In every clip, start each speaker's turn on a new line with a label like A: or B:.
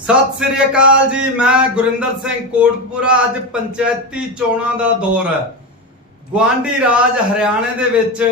A: ਸਤਿ ਸ੍ਰੀ ਅਕਾਲ ਜੀ, ਮੈਂ ਗੁਰਿੰਦਰ ਸਿੰਘ ਕੋਟਪੁਰਾ, ਅੱਜ ਪੰਚਾਇਤੀ ਚੋਣਾਂ ਦਾ ਦੌਰ ਹੈ। ਗਵਾਂਢੀ ਰਾਜ ਹਰਿਆਣੇ ਦੇ ਵਿੱਚ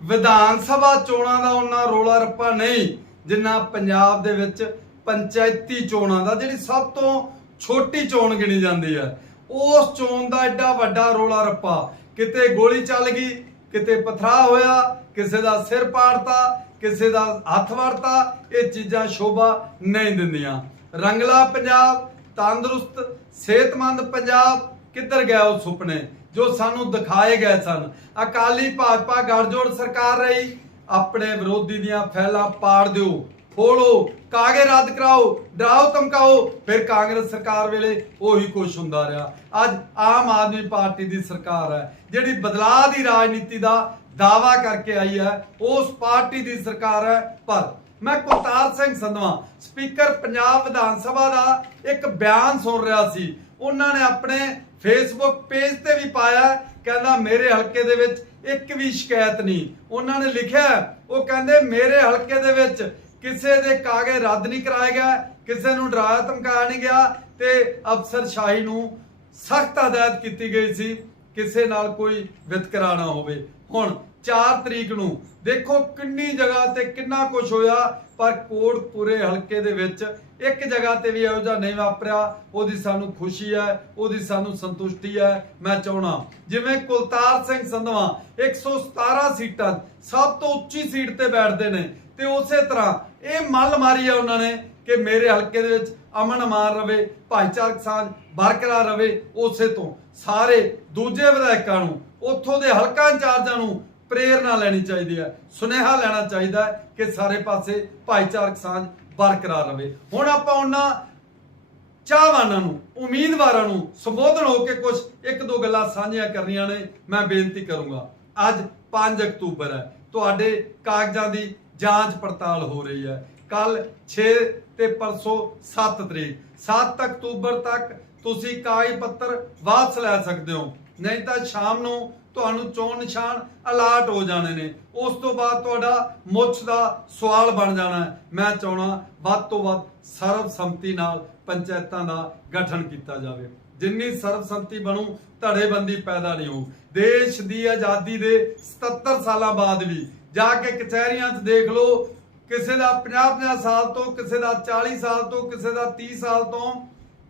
A: ਵਿਧਾਨ ਸਭਾ ਚੋਣਾਂ ਦਾ ਉਹਨਾਂ ਰੋਲਾ ਰੱਪਾ ਨਹੀਂ, ਜਿੰਨਾ ਪੰਜਾਬ ਦੇ ਵਿੱਚ ਪੰਚਾਇਤੀ ਚੋਣਾਂ ਦਾ, ਜਿਹੜੀ ਸਭ ਤੋਂ ਛੋਟੀ ਚੋਣ ਗਿਣੀ ਜਾਂਦੀ ਹੈ। ਉਸ ਚੋਣ ਦਾ ਐਡਾ ਵੱਡਾ ਰੋਲਾ ਰੱਪਾ, ਕਿਤੇ ਗੋਲੀ ਚੱਲ ਗਈ, ਕਿਤੇ ਪਥਰਾ ਹੋਇਆ, ਕਿਸੇ ਦਾ ਸਿਰ ਪਾੜਤਾ, ਕਿਸੇ ਦਾ ਹੱਥ ਵੜਤਾ ਇਹ ਚੀਜ਼ਾਂ ਸ਼ੋਭਾ ਨਹੀਂ ਦਿੰਦੀਆਂ। ਰੰਗਲਾ ਪੰਜਾਬ, ਤੰਦਰੁਸਤ, ਸਿਹਤਮੰਦ ਪੰਜਾਬ, ਕਿੱਧਰ ਗਿਆ ਉਹ ਸੁਪਨੇ ਜੋ ਸਾਨੂੰ ਦਿਖਾਏ ਗਏ ਸਨ? ਅਕਾਲੀ ਭਾਜਪਾ ਗੜਜੋੜ ਸਰਕਾਰ ਰਹੀ, ਆਪਣੇ ਵਿਰੋਧੀ ਦੀਆਂ ਫੈਲਾਂ ਪਾੜ ਦਿਓ, ਫੋੜੋ, ਕਾਗੇ ਰੱਦ ਕਰਾਓ, ਡਰਾਓ, ਧਮਕਾਓ, ਫਿਰ ਕਾਂਗਰਸ ਸਰਕਾਰ ਵੇਲੇ ਉਹੀ ਕੁਝ ਹੁੰਦਾ ਰਿਹਾ। ਅੱਜ ਆਮ ਆਦਮੀ ਪਾਰਟੀ ਦੀ ਸਰਕਾਰ ਹੈ, ਜਿਹੜੀ ਬਦਲਾਅ ਦੀ ਰਾਜਨੀਤੀ ਦਾ ਦਾਵਾ ਕਰਕੇ ਆਈ ਹੈ, ਉਸ ਪਾਰਟੀ ਦੀ ਸਰਕਾਰ ਹੈ, ਪਰ ਮੈਂ ਕੁਲਤਾਰ ਸਿੰਘ ਸੰਧਵਾ, ਸਪੀਕਰ ਪੰਜਾਬ ਵਿਧਾਨ ਸਭਾ ਦਾ ਇੱਕ ਬਿਆਨ ਸੁਣ ਰਿਹਾ ਸੀ। ਉਹਨਾਂ ਨੇ ਆਪਣੇ ਫੇਸਬੁੱਕ ਪੇਜ ਤੇ ਵੀ ਪਾਇਆ, ਕਹਿੰਦਾ ਮੇਰੇ ਹਲਕੇ ਦੇ ਵਿੱਚ ਇੱਕ ਵੀ ਸ਼ਿਕਾਇਤ ਨਹੀਂ। ਉਹਨਾਂ ਨੇ ਲਿਖਿਆ, ਉਹ ਕਹਿੰਦੇ ਮੇਰੇ ਹਲਕੇ ਦੇ ਵਿੱਚ ਕਿਸੇ ਦੇ ਕਾਗਜ਼ ਰੱਦ ਨਹੀਂ ਕਰਾਏ ਗਿਆ ਕਿਸੇ ਨੂੰ ਡਰਾਇਆ ਧਮਕਾਇਆ ਨਹੀਂ ਗਿਆ ਤੇ ਅਫਸਰ ਸ਼ਾਹੀ ਨੂੰ ਸਖਤ ਹਦਾਇਤ ਕੀਤੀ ਗਈ ਸੀ, ਕਿਸੇ ਨਾਲ ਕੋਈ ਵਿਤਕਰਾ ਨਾ ਹੋਵੇ। ਹੁਣ 4 ਤਰੀਕ ਨੂੰ। ਦੇਖੋ ਕਿੰਨੀ ਜਗ੍ਹਾ ਤੇ ਕਿੰਨਾ ਕੁਝ ਹੋਇਆ, ਪਰ ਕੋਟਪੂਰੇ ਹਲਕੇ ਦੇ ਵਿੱਚ ਇੱਕ ਜਗ੍ਹਾ ਤੇ ਵੀ ਇਹੋ ਜਿਹਾ ਨਹੀਂ ਵਾਪਰਿਆ। ਉਹਦੀ ਸਾਨੂੰ ਖੁਸ਼ੀ ਹੈ, ਉਹਦੀ ਸਾਨੂੰ ਸੰਤੁਸ਼ਟੀ ਹੈ। ਮੈਂ ਚਾਹਣਾ ਜਿਵੇਂ ਕੁਲਤਾਰ ਸਿੰਘ ਸੰਧਵਾ 117 ਸੀਟਾਂ, ਸਭ ਤੋਂ ਉੱਚੀ ਸੀਟ ਤੇ ਬੈਠਦੇ ਨੇ ਤੇ ਉਸੇ ਤਰ੍ਹਾਂ ਇਹ ਮੱਲ ਮਾਰੀ ਆ ਉਹਨਾਂ ਨੇ ਕਿ ਮੇਰੇ ਹਲਕੇ ਦੇ ਵਿੱਚ ਅਮਨ ਅਮਾਨ ਰਵੇ, ਭਾਈਚਾਰਕ ਸਾਂਝ ਬਰਕਰਾਰ ਰਵੇ ਉਸੇ ਤੋਂ। ਸਾਰੇ ਦੂਜੇ ਵਿਧਾਇਕਾਂ ਨੂੰ, ਉੱਥੋਂ ਦੇ ਹਲਕਾ ਇੰਚਾਰਜਾਂ ਨੂੰ ਪ੍ਰੇਰਣਾ ਲੈਣੀ ਚਾਹੀਦੀ ਹੈ, ਸੁਨੇਹਾ ਲੈਣਾ ਚਾਹੀਦਾ ਹੈ ਕਿ ਸਾਰੇ ਪਾਸੇ ਭਾਈਚਾਰਕ ਸਾਂਝ ਬਰਕਰਾਰ ਰਵੇ। ਹੁਣ ਆਪਾਂ ਉਹਨਾਂ ਚਾਹਵਾਨਾਂ ਨੂੰ, ਉਮੀਦਵਾਰਾਂ ਨੂੰ ਸੰਬੋਧਨ ਹੋ ਕੇ ਕੁਝ ਇੱਕ ਦੋ ਗੱਲਾਂ ਸਾਂਝੀਆਂ ਕਰਨੀਆਂ ਨੇ, ਮੈਂ ਬੇਨਤੀ ਕਰੂੰਗਾ। ਅੱਜ 5 ਅਕਤੂਬਰ ਹੈ। ਤੁਹਾਡੇ ਕਾਗਜ਼ਾਂ ਦੀ ਜਾਂਚ ਪੜਤਾਲ ਹੋ ਰਹੀ ਹੈ। ਕੱਲ 6 ਤੇ ਪਰਸੋਂ 7 ਤਰੀਕ। 7 ਅਕਤੂਬਰ ਤੱਕ ਤੁਸੀਂ ਕਾਗਜ਼ ਪੱਤਰ ਵਾਪਸ ਲੈ ਸਕਦੇ ਹੋ। ਨਹੀਂ ਤਾਂ ਸ਼ਾਮ ਨੂੰ ਤੁਹਾਨੂੰ ਚੋਣ ਨਿਸ਼ਾਨ ਅਲਾਟ ਹੋ ਜਾਣੇ ਨੇ। ਉਸ ਤੋਂ ਬਾਅਦ ਤੁਹਾਡਾ ਮੁੱਛ ਦਾ ਸਵਾਲ ਬਣ ਜਾਣਾ ਹੈ। ਮੈਂ ਚਾਹਣਾ ਵੱਧ ਤੋਂ ਵੱਧ ਸਰਬਸੰਮਤੀ ਨਾਲ ਪੰਚਾਇਤਾਂ ਦਾ ਗਠਨ ਕੀਤਾ ਜਾਵੇ। ਜਿੰਨੀ ਸਰਬਸੰਮਤੀ ਬਣੂ, ਧੜੇਬੰਦੀ ਪੈਦਾ ਨਹੀਂ ਹੋ ਦੇਸ਼ ਦੀ ਆਜ਼ਾਦੀ ਦੇ 77 ਸਾਲਾਂ ਬਾਅਦ ਵੀ ਜਾ ਕੇ ਕਚਹਿਰੀਆਂ 'ਚ ਦੇਖ ਲਓ, ਕਿਸੇ ਦਾ 50-50 ਸਾਲ ਤੋਂ, ਕਿਸੇ ਦਾ 40 ਸਾਲ ਤੋਂ, ਕਿਸੇ ਦਾ 30 ਸਾਲ ਤੋਂ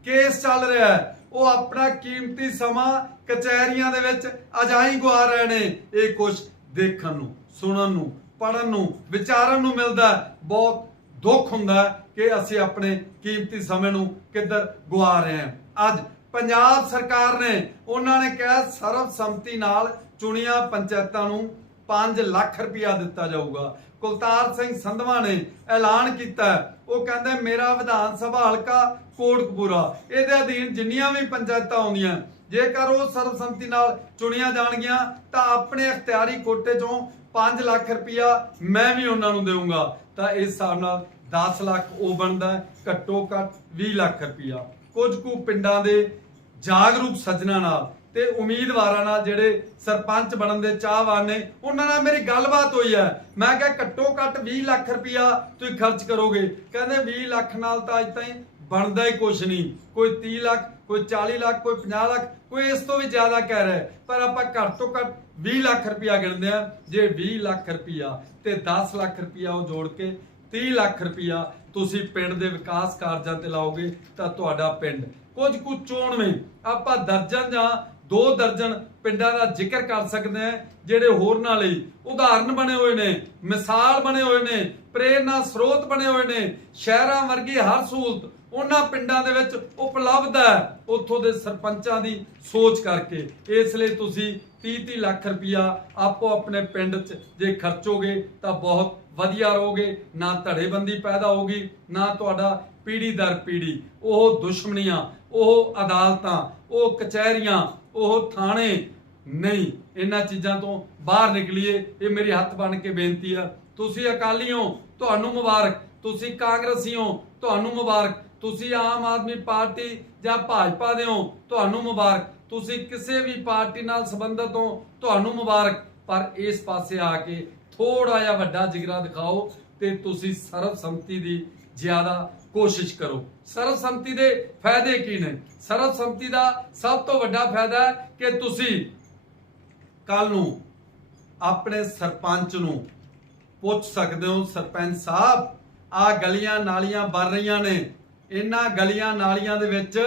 A: ਕੇਸ ਚੱਲ ਰਿਹਾ ਹੈ। ਉਹ ਆਪਣਾ ਕੀਮਤੀ ਸਮਾਂ ਕਚਹਿਰੀਆਂ ਦੇ ਵਿੱਚ ਅਜਾਈ ਗਵਾ ਰਹੇ ਨੇ। ਇਹ ਕੁਝ ਦੇਖਣ ਨੂੰ, ਸੁਣਨ ਨੂੰ ਪੜਨ ਨੂੰ, ਵਿਚਾਰਨ ਨੂੰ ਮਿਲਦਾ ਬਹੁਤ ਦੁੱਖ ਹੁੰਦਾ ਹੈ ਕਿ ਅਸੀਂ ਆਪਣੇ ਕੀਮਤੀ ਸਮੇਂ ਨੂੰ ਕਿੱਧਰ ਗਵਾ ਰਹੇ ਹਾਂ। ਅੱਜ ਪੰਜਾਬ ਸਰਕਾਰ ਨੇ, ਉਹਨਾਂ ਨੇ ਕਿਹਾ, ਸਰਬਸੰਮਤੀ ਨਾਲ ਚੁਣੀਆਂ ਪੰਚਾਇਤਾਂ ਨੂੰ 5 ਲੱਖ ਰੁਪਇਆ ਦਿੱਤਾ ਜਾਊਗਾ। ਕੁਲਤਾਰ ਸਿੰਘ ਸੰਧਵਾ ਨੇ ਐਲਾਨ ਕੀਤਾ। ਉਹ ਕਹਿੰਦੇ, ਮੇਰਾ ਵਿਧਾਨ ਸਭਾ ਹਲਕਾ ਕੋਟਕਪੂਰਾ। ਇਹਦੇ ਅਧੀਨ ਜਿੰਨੀਆਂ ਵੀ ਪੰਚਾਇਤਾਂ ਆਉਂਦੀਆਂ, ਜੇਕਰ ਉਹ ਸਰਬਸੰਮਤੀ ਨਾਲ ਚੁਣੀਆਂ ਜਾਣਗੀਆਂ, ਤਾਂ ਆਪਣੇ ਅਖਤਿਆਰੀ ਕੋਟੇ ਚੋਂ 5 ਲੱਖ ਰੁਪਇਆ ਮੈਂ ਵੀ ਉਹਨਾਂ ਨੂੰ ਦੇਵਾਂਗਾ ਤਾਂ ਇਸ ਹਿਸਾਬ ਨਾਲ 10 ਲੱਖ ਉਹ ਬਣਦਾ, ਘੱਟੋ ਘੱਟ 20 ਲੱਖ ਰੁਪਇਆ। ਕੁਝ ਕੁ ਪਿੰਡਾਂ ਦੇ ਜਾਗਰੂਕ ਸੱਜਣਾ ਨਾਲ ਤੇ ਉਮੀਦਵਾਰਾਂ ਨਾਲ ਜਿਹੜੇ ਸਰਪੰਚ ਬਣਨ ਦੇ ਚਾਹਵਾਨ ਨੇ, ਉਹਨਾਂ ਨਾਲ ਮੇਰੀ ਗੱਲਬਾਤ ਹੋਈ ਹੈ। ਮੈਂ ਕਿਹਾ, ਘੱਟੋ ਘੱਟ 20 ਲੱਖ ਰੁਪਇਆ ਤੁਸੀਂ ਖਰਚ ਕਰੋਗੇ। ਕਹਿੰਦੇ 20 ਲੱਖ ਨਾਲ ਤਾਂ ਅਜ ਤਾਈਂ ਬਣਦਾ ਹੀ ਕੁਝ ਨਹੀਂ। ਕੋਈ 30 ਲੱਖ, ਕੋਈ 40 ਲੱਖ, ਕੋਈ 50 ਲੱਖ, ਕੋਈ ਇਸ ਤੋਂ ਵੀ ਜ਼ਿਆਦਾ ਕਹਿ ਰਿਹਾ ਪਰ ਆਪਾਂ ਘੱਟ ਤੋਂ ਘੱਟ 20 ਲੱਖ ਰੁਪਇਆ ਗਿਣਦੇ ਆ ਜੇ 20 ਲੱਖ ਰੁਪਇਆ ਤੇ 10 ਲੱਖ ਰੁਪਇਆ ਉਹ ਜੋੜ ਕੇ 30 ਲੱਖ ਰੁਪਇਆ ਤੁਸੀਂ ਪਿੰਡ ਦੇ ਵਿਕਾਸ ਕਾਰਜਾਂ ਤੇ ਲਾਓਗੇ ਤਾਂ ਤੁਹਾਡਾ ਪਿੰਡ ਕੁਝ ਕੁ ਚੋਣਵੇਂ ਆਪਾਂ ਦਰਜਨ ਜਾਂ ਦੋ ਦਰਜਨ ਪਿੰਡਾਂ ਦਾ ਜ਼ਿਕਰ ਕਰ ਸਕਦੇ ਹਾਂ, ਜਿਹੜੇ ਹੋਰਨਾਂ ਲਈ ਉਦਾਹਰਨ ਬਣੇ ਹੋਏ ਨੇ, ਮਿਸਾਲ ਬਣੇ ਹੋਏ ਨੇ, ਪ੍ਰੇਰਨਾ ਸਰੋਤ ਬਣੇ ਹੋਏ ਨੇ, ਸ਼ਹਿਰਾਂ ਵਰਗੀ ਹਰ ਸਹੂਲਤ ਉਹਨਾਂ ਪਿੰਡਾਂ ਦੇ ਵਿੱਚ ਉਪਲਬਧ ਹੈ, ਉੱਥੋਂ ਦੇ ਸਰਪੰਚਾਂ ਦੀ ਸੋਚ ਕਰਕੇ। ਇਸ ਲਈ ਤੁਸੀਂ 30-30 ਲੱਖ ਰੁਪਇਆ ਆਪੋ ਆਪਣੇ ਪਿੰਡ 'ਚ ਜੇ ਖਰਚੋਗੇ ਤਾਂ ਬਹੁਤ ਵਧੀਆ ਰਹੋਗੇ, ਨਾ ਧੜੇਬੰਦੀ ਪੈਦਾ ਹੋਗੀ ਨਾ ਤੁਹਾਡਾ ਪੀੜੀ ਦਰ ਪੀੜੀ ਉਹ ਦੁਸ਼ਮਣੀਆਂ, ਉਹ ਅਦਾਲਤਾਂ, ਉਹ ਕਚਹਿਰੀਆਂ ਉਹ ਥਾਣੇ ਨਹੀਂ। ਇਹਨਾਂ ਚੀਜ਼ਾਂ ਤੋਂ ਬਾਹਰ ਨਿਕਲੀਏ। ਇਹ ਮੇਰੀ ਹੱਥ ਬਣ ਕੇ ਬੇਨਤੀ ਆ। ਤੁਸੀਂ ਅਕਾਲੀ ਤੁਹਾਨੂੰ ਮੁਬਾਰਕ। ਤੁਸੀਂ ਕਾਂਗਰਸੀ ਤੁਹਾਨੂੰ ਮੁਬਾਰਕ। ਤੁਸੀਂ ਆਮ ਆਦਮੀ ਪਾਰਟੀ ਜਾਂ ਭਾਜਪਾ ਦੇ ਹੋ, ਤੁਹਾਨੂੰ ਮੁਬਾਰਕ। ਤੁਸੀਂ ਕਿਸੇ ਵੀ ਪਾਰਟੀ ਨਾਲ ਸੰਬੰਧਿਤ ਹੋ, ਤੁਹਾਨੂੰ ਮੁਬਾਰਕ। ਪਰ ਇਸ ਪਾਸੇ ਆ ਕੇ ਥੋੜਾ ਜਿਹਾ ਵੱਡਾ ਜਿਗਰਾ ਦਿਖਾਓ ਤੇ ਤੁਸੀਂ ਸਰਬਸੰਮਤੀ ਦੀ ਜ਼ਿਆਦਾ ਕੋਸ਼ਿਸ਼ ਕਰੋ। ਸਰਬਸੰਮਤੀ ਦੇ ਫਾਇਦੇ ਕੀ ਨੇ? ਸਰਬਸੰਮਤੀ ਦਾ ਸਭ ਤੋਂ ਵੱਡਾ ਫਾਇਦਾ ਹੈ ਕਿ ਤੁਸੀਂ ਕੱਲ ਨੂੰ ਆਪਣੇ ਸਰਪੰਚ ਨੂੰ ਪੁੱਛ ਸਕਦੇ ਹੋ, ਸਰਪੰਚ ਸਾਹਿਬ ਆ ਗਲੀਆਂ ਨਾਲੀਆਂ ਬਣ ਰਹੀਆਂ ਨੇ। ਇਹਨਾਂ ਗਲੀਆਂ ਨਾਲੀਆਂ ਦੇ ਵਿੱਚ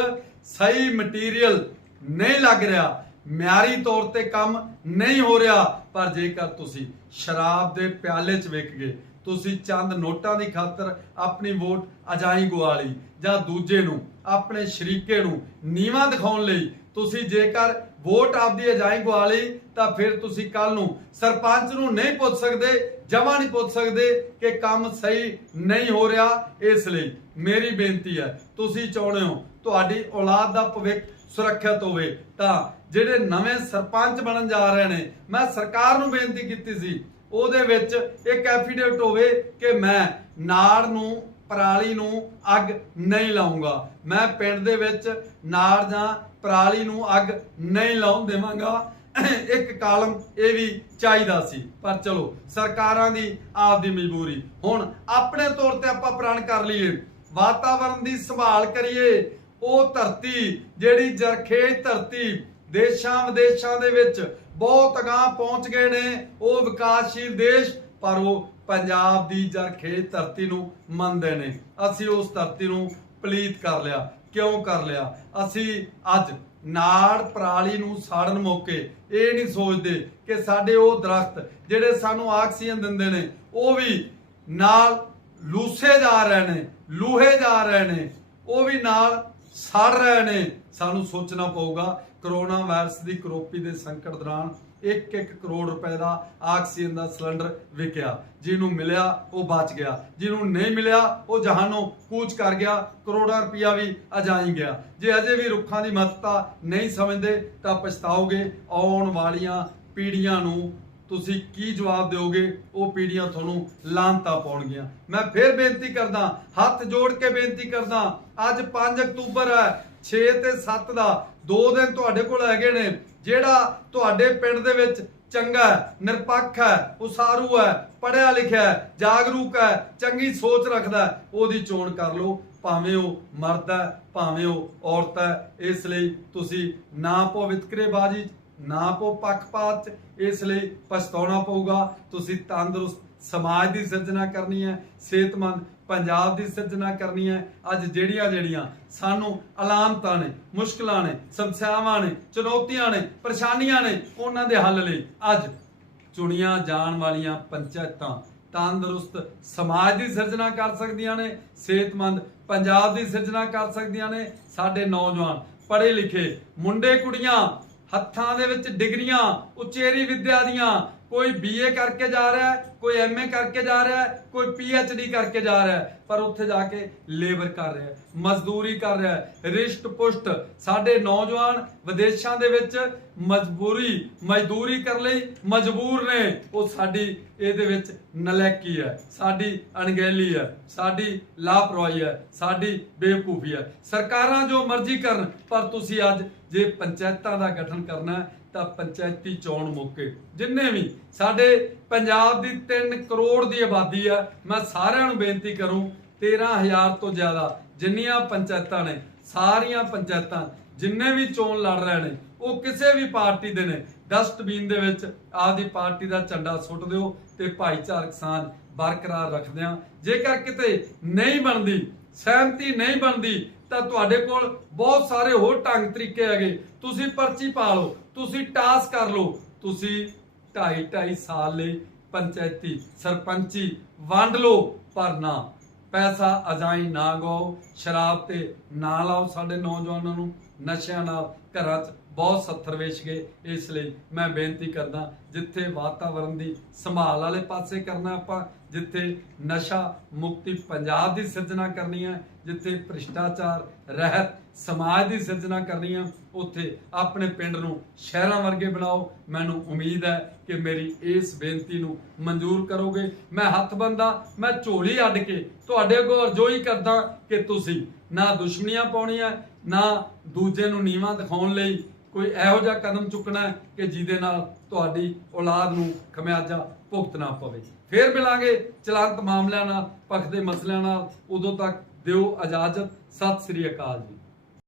A: ਸਹੀ ਮਟੀਰੀਅਲ ਨਹੀਂ ਲੱਗ ਰਿਹਾ। ਮਿਆਰੀ ਤੌਰ ਤੇ ਕੰਮ ਨਹੀਂ ਹੋ ਰਿਹਾ। ਪਰ ਜੇਕਰ ਤੁਸੀਂ ਸ਼ਰਾਬ ਦੇ ਪਿਆਲੇ 'ਚ ਵਿਕ ਗਏ ਤੁਸੀਂ ਚੰਦ ਨੋਟਾਂ ਦੀ ਖਾਤਰ ਆਪਣੀ ਵੋਟ ਅਜਾਈ ਗਵਾਲੀ ਜਾਂ ਦੂਜੇ ਨੂੰ, ਆਪਣੇ ਸ਼ਰੀਕੇ ਨੂੰ ਨੀਵਾ ਦਿਖਾਉਣ ਲਈ ਤੁਸੀਂ ਜੇਕਰ ਵੋਟ ਆਪਦੀ ਅਜਾਈ ਗਵਾਲੀ ਤਾਂ ਫਿਰ ਤੁਸੀਂ ਕੱਲ ਨੂੰ ਸਰਪੰਚ ਨੂੰ ਨਹੀਂ ਪੁੱਛ ਸਕਦੇ ਜਮਾ ਨਹੀਂ ਪੁੱਛ ਸਕਦੇ ਕਿ ਕੰਮ ਸਹੀ ਨਹੀਂ ਹੋ ਰਿਹਾ। ਇਸ ਲਈ ਮੇਰੀ ਬੇਨਤੀ ਹੈ, ਤੁਸੀਂ ਚਾਹੁੰਦੇ ਹੋ ਤੁਹਾਡੀ ਔਲਾਦ ਦਾ ਭਵਿੱਖ ਸੁਰੱਖਿਅਤ ਹੋਵੇ ਤਾਂ ਜਿਹੜੇ ਨਵੇਂ ਸਰਪੰਚ ਬਣਨ ਜਾ ਰਹੇ ਨੇ, ਮੈਂ ਸਰਕਾਰ ਨੂੰ ਬੇਨਤੀ ਕੀਤੀ ਸੀ ਉਹਦੇ ਵਿੱਚ ਇੱਕ ਐਫੀਡੇਵਿਟ ਹੋਵੇ ਕਿ ਮੈਂ ਨਾੜ ਨੂੰ, ਪਰਾਲੀ ਨੂੰ ਅੱਗ ਨਹੀਂ ਲਾਉਂਗਾ। ਮੈਂ ਪਿੰਡ ਦੇ ਵਿੱਚ ਨਾੜ ਜਾਂ ਪਰਾਲੀ ਨੂੰ ਅੱਗ ਨਹੀਂ ਲਾਉਣ ਦੇਵਾਂਗਾ। ਇੱਕ ਕਾਲਮ ਇਹ ਵੀ ਚਾਹੀਦਾ ਸੀ। ਪਰ ਚਲੋ, ਸਰਕਾਰਾਂ ਦੀ ਆਪਦੀ ਮਜਬੂਰੀ। ਹੁਣ ਆਪਣੇ ਤੌਰ ਤੇ ਆਪਾਂ ਪ੍ਰਣ ਕਰ ਲਈਏ। ਵਾਤਾਵਰਣ ਦੀ ਸੰਭਾਲ ਕਰੀਏ। ਉਹ ਧਰਤੀ ਜਿਹੜੀ ਜਰਖੇਜ ਧਰਤੀ ਦੇਸ਼ਾਂ ਵਿਦੇਸ਼ਾਂ ਦੇ ਵਿੱਚ ਬਹੁਤ ਅਗਾਂਹ ਪਹੁੰਚ ਗਏ ਨੇ। ਉਹ ਵਿਕਾਸਸ਼ੀਲ ਦੇਸ਼, ਪਰ ਉਹ ਪੰਜਾਬ ਦੀ ਜਰਖੇਜ ਧਰਤੀ ਨੂੰ ਮੰਨਦੇ ਨੇ। ਅਸੀਂ ਉਸ ਧਰਤੀ ਨੂੰ ਪਲੀਤ ਕਰ ਲਿਆ। ਕਿਉਂ ਕਰ ਲਿਆ? ਅਸੀਂ ਅੱਜ ਨਾੜ ਪਰਾਲੀ ਨੂੰ ਸਾੜਨ ਮੌਕੇ ਇਹ ਨਹੀਂ ਸੋਚਦੇ ਕਿ ਸਾਡੇ ਉਹ ਦਰਖਤ ਜਿਹੜੇ ਸਾਨੂੰ ਆਕਸੀਜਨ ਦਿੰਦੇ ਨੇ, ਉਹ ਵੀ ਨਾਲ ਲੂਸੇ ਜਾ ਰਹੇ ਨੇ, ਲੂਹੇ ਜਾ ਰਹੇ ਨੇ, ਉਹ ਵੀ ਨਾਲ ਸੜ ਰਹੇ ਨੇ। ਸਾਨੂੰ ਸੋਚਣਾ ਪਊਗਾ ਕਰੋਨਾ ਵਾਇਰਸ ਦੀ ਕਰੋਪੀ ਦੇ ਸੰਕਟ ਦੌਰਾਨ 1-1 ਕਰੋੜ ਰੁਪਏ ਦਾ ਆਕਸੀਜਨ ਦਾ ਸਿਲੰਡਰ ਵਿਕਿਆ। ਜਿਹਨੂੰ ਮਿਲਿਆ, ਉਹ ਬਚ ਗਿਆ। ਜਿਹਨੂੰ ਨਹੀਂ ਮਿਲਿਆ, ਉਹ ਜਹਾਨੋਂ ਕੂਚ ਕਰ ਗਿਆ। ਕਰੋੜਾਂ ਰੁਪਇਆ ਵੀ ਅਜਾਈ ਗਿਆ। ਜੇ ਅਜੇ ਵੀ ਰੁੱਖਾਂ ਦੀ ਮਹੱਤਤਾ ਨਹੀਂ ਸਮਝਦੇ, ਤਾਂ ਪਛਤਾਓਗੇ। ਆਉਣ ਵਾਲੀਆਂ ਪੀੜ੍ਹੀਆਂ ਨੂੰ ਤੁਸੀਂ ਕੀ ਜਵਾਬ ਦਿਓਗੇ? ਉਹ ਪੀੜੀਆਂ ਤੁਹਾਨੂੰ ਲਾਂਤਾ ਪਾਉਣਗੀਆਂ। ਮੈਂ ਫੇਰ ਬੇਨਤੀ ਕਰਦਾ, ਹੱਥ ਜੋੜ ਕੇ ਬੇਨਤੀ ਕਰਦਾ, ਅੱਜ 5 ਅਕਤੂਬਰ ਹੈ। 6 ਤੇ 7 ਦਾ ਦੋ ਦਿਨ ਤੁਹਾਡੇ ਕੋਲ ਹੈਗੇ ਨੇ ਜਿਹੜਾ ਤੁਹਾਡੇ ਪਿੰਡ ਦੇ ਵਿੱਚ ਚੰਗਾ ਨਿਰਪੱਖ ਹੈ ਉਸਾਰੂ ਹੈ ਪੜਿਆ ਲਿਖਿਆ ਹੈ ਜਾਗਰੂਕ ਹੈ ਚੰਗੀ ਸੋਚ ਰੱਖਦਾ ਉਹਦੀ ਚੋਣ ਕਰ ਲਓ। ਭਾਵੇਂ ਉਹ ਮਰਦ ਹੈ ਭਾਵੇਂ ਉਹ ਔਰਤ ਹੈ ਇਸ ਲਈ ਤੁਸੀਂ ਨਾ ਪੋ ਵਿਤਕਰੇਬਾਜ਼ੀ 'ਚ, ਨਾ ਪੋ ਪੱਖਪਾਤ 'ਚ, ਇਸ ਲਈ ਪਛਤਾਉਣਾ ਪਊਗਾ। ਤੁਸੀਂ ਤੰਦਰੁਸਤ ਸਮਾਜ ਦੀ ਸਿਰਜਣਾ ਕਰਨੀ ਹੈ ਸਿਹਤਮੰਦ ਪੰਜਾਬ ਦੀ ਸਿਰਜਣਾ ਕਰਨੀ ਹੈ। ਅੱਜ ਜਿਹੜੀਆਂ ਜਿਹੜੀਆਂ ਸਾਨੂੰ ਅਲਾਮਤਾਂ ਨੇ, ਮੁਸ਼ਕਲਾਂ ਨੇ, ਸਮੱਸਿਆਵਾਂ ਨੇ, ਚੁਣੌਤੀਆਂ ਨੇ, ਪਰੇਸ਼ਾਨੀਆਂ ਨੇ, ਉਹਨਾਂ ਦੇ ਹੱਲ ਲਈ ਅੱਜ ਚੁਣੀਆਂ ਜਾਣ ਵਾਲੀਆਂ ਪੰਚਾਇਤਾਂ ਤੰਦਰੁਸਤ ਸਮਾਜ ਦੀ ਸਿਰਜਣਾ ਕਰ ਸਕਦੀਆਂ ਨੇ, ਸਿਹਤਮੰਦ ਪੰਜਾਬ ਦੀ ਸਿਰਜਣਾ ਕਰ ਸਕਦੀਆਂ ਨੇ। ਸਾਡੇ ਨੌਜਵਾਨ ਪੜ੍ਹੇ ਲਿਖੇ ਮੁੰਡੇ ਕੁੜੀਆਂ ਹੱਥਾਂ ਦੇ ਵਿੱਚ ਡਿਗਰੀਆਂ, ਉਚੇਰੀ ਵਿੱਦਿਆ ਦੀਆਂ, ਕੋਈ ਬੀਏ ਕਰਕੇ ਜਾ ਰਿਹਾ ਕੋਈ ਐਮਏ ਕਰਕੇ ਜਾ ਰਿਹਾ ਹੈ, ਕੋਈ ਪੀਐਚਡੀ ਕਰਕੇ ਜਾ ਰਿਹਾ ਹੈ, ਪਰ ਉੱਥੇ ਜਾ ਕੇ ਲੇਬਰ ਕਰ ਰਿਹਾ ਹੈ, ਮਜ਼ਦੂਰੀ ਕਰ ਰਿਹਾ ਹੈ, ਰਿਸ਼ਟ ਪੁਸ਼ਟ। ਸਾਡੇ ਨੌਜਵਾਨ ਵਿਦੇਸ਼ਾਂ ਦੇ ਵਿੱਚ ਮਜਬੂਰੀ, ਮਜ਼ਦੂਰੀ ਕਰ ਲਈ ਮਜਬੂਰ ਨੇ। ਉਹ ਸਾਡੀ ਇਹਦੇ ਵਿੱਚ ਨਲੈਕੀ ਹੈ, ਸਾਡੀ ਅਣਗਹਿਲੀ ਹੈ, ਸਾਡੀ ਲਾਪਰਵਾਹੀ ਹੈ, ਸਾਡੀ ਬੇਵਕੂਫੀ ਹੈ। ਸਰਕਾਰਾਂ ਜੋ ਮਰਜ਼ੀ ਕਰਨ, ਪਰ ਤੁਸੀਂ ਅੱਜ ਜੇ ਪੰਚਾਇਤਾਂ ਦਾ ਗਠਨ ਕਰਨਾ ਤਾਂ ਪੰਚਾਇਤੀ ਚੋਣ ਮੌਕੇ, ਜਿੰਨੇ ਵੀ ਸਾਡੇ ਪੰਜਾਬ ਦੀ 3 ਕਰੋੜ ਦੀ ਆਬਾਦੀ ਆ, ਮੈਂ ਸਾਰਿਆਂ ਨੂੰ ਬੇਨਤੀ ਕਰੂੰ 13000 ਤੋਂ ਜ਼ਿਆਦਾ ਜਿੰਨੀਆਂ ਪੰਚਾਇਤਾਂ ਨੇ, ਸਾਰੀਆਂ ਪੰਚਾਇਤਾਂ ਜਿੰਨੇ ਵੀ ਚੋਣ ਲੜ ਰਹੇ ਨੇ, ਉਹ ਕਿਸੇ ਵੀ ਪਾਰਟੀ ਦੇ ਨੇ, ਡਸਟਬਿਨ ਦੇ ਵਿੱਚ ਆਪਦੀ ਪਾਰਟੀ ਦਾ ਝੰਡਾ ਸੁੱਟ ਦਿਓ ਤੇ ਭਾਈਚਾਰਕ ਸਾਂਝ ਬਰਕਰਾਰ ਰੱਖਦਿਆਂ ਜੇਕਰ ਕਿਤੇ ਨਹੀਂ ਬਣਦੀ, ਸਹਿਮਤੀ ਨਹੀਂ ਬਣਦੀ, ਤਾਂ ਤੁਹਾਡੇ ਕੋਲ ਬਹੁਤ ਸਾਰੇ ਹੋਰ ਢੰਗ ਤਰੀਕੇ ਹੈਗੇ। ਤੁਸੀਂ ਪਰਚੀ ਪਾ ਲਓ, ਤੁਸੀਂ ਟਾਸਕ ਕਰ ਲਓ, ਤੁਸੀਂ ਢਾਈ ਢਾਈ ਸਾਲ ਲਈ ਪੰਚਾਇਤੀ ਸਰਪੰਚੀ ਵੰਡ ਲਓ ਪਰ ਨਾ ਪੈਸਾ ਅਜਾਈ ਨਾ ਗਾਓ, ਸ਼ਰਾਬ ਤੇ ਨਾ ਲਾਓ ਸਾਡੇ ਨੌਜਵਾਨਾਂ ਨੂੰ। ਨਸ਼ਿਆਂ ਨਾਲ ਘਰਾਂ 'ਚ ਬਹੁਤ ਸੱਥਰ ਵੇਚ ਗਏ ਇਸ ਲਈ ਮੈਂ ਬੇਨਤੀ ਕਰਦਾ ਜਿੱਥੇ ਵਾਤਾਵਰਣ ਦੀ ਸੰਭਾਲ ਵਾਲੇ ਪਾਸੇ ਕਰਨਾ ਆਪਾਂ, ਜਿੱਥੇ ਨਸ਼ਾ ਮੁਕਤੀ ਪੰਜਾਬ ਦੀ ਸਿਰਜਣਾ ਕਰਨੀ ਹੈ, ਜਿੱਥੇ ਭ੍ਰਿਸ਼ਟਾਚਾਰ, ਰਹਿਤ ਸਮਾਜ ਦੀ ਸਿਰਜਣਾ ਕਰਨੀ ਹੈ, ਉੱਥੇ ਆਪਣੇ ਪਿੰਡ ਨੂੰ ਸ਼ਹਿਰਾਂ ਵਰਗੇ ਬਣਾਓ। ਮੈਨੂੰ ਉਮੀਦ ਹੈ ਕਿ ਮੇਰੀ ਇਸ ਬੇਨਤੀ ਨੂੰ ਮਨਜ਼ੂਰ ਕਰੋਗੇ। ਮੈਂ ਹੱਥ ਬੰਦਾ ਮੈਂ ਝੋਲੀ ਅੱਡ ਕੇ ਤੁਹਾਡੇ ਅੱਗੋਂ ਅਰਜ਼ੋਈ ਕਰਦਾ ਕਿ ਤੁਸੀਂ ਨਾ ਦੁਸ਼ਮਣੀਆਂ ਪਾਉਣੀਆਂ, ਨਾ ਦੂਜੇ ਨੂੰ ਨੀਵਾਂ ਦਿਖਾਉਣ ਲਈ ਕੋਈ ਇਹੋ ਜਿਹਾ ਕਦਮ ਚੁੱਕਣਾ ਕਿ ਜਿਹਦੇ ਨਾਲ ਤੁਹਾਡੀ ਔਲਾਦ ਨੂੰ ਖਮਿਆਜਾ ਭੁਗਤਣਾ ਪਵੇ। ਫੇਰ ਮਿਲਾਂਗੇ ਚਲੰਤ ਮਾਮਲਿਆਂ ਨਾਲ ਪਖਦੇ ਮਸਲਿਆਂ ਨਾਲ। ਉਦੋਂ ਤੱਕ ਦਿਓ ਇਜਾਜ਼ਤ। ਸਤਿ ਸ੍ਰੀ ਅਕਾਲ ਜੀ।